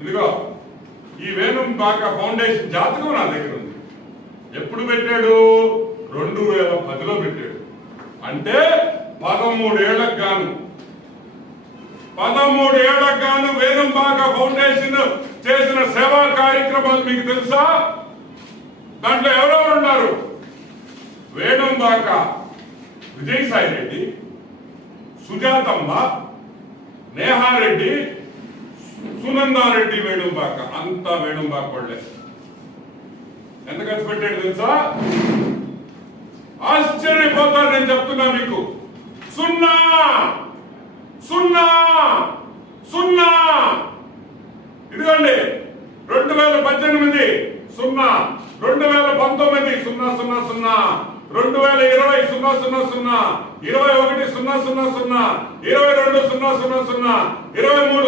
ఇదిగో ఈ వేణుంబాక ఫౌండేషన్ జాతకం నా దగ్గర ఉంది. ఎప్పుడు పెట్టాడు? 2010లో పెట్టాడు. అంటే 13 ఏళ్లకు గాను వేణుంబాక ఫౌండేషన్ చేసిన సేవా కార్యక్రమాలు మీకు తెలుసా? దాంట్లో ఎవరెవరు ఉన్నారు? వేణుంబాక విజయసాయి రెడ్డి, సుజాతమ్మ, నేహారెడ్డి, సునందారెడ్డి, వేణుంబాక అంతా వేణుంబాక వాళ్ళే. ఎంత ఖర్చు పెట్టాడు తెలుసా? ఆశ్చర్యపోతారు. నేను చెప్తున్నా మీకు, 0 0 0. ఇదిగోండి 2018 0, 2019 0 0 0, 2020 0 0 0, 21 0 0 0, 22 0 0 0, 23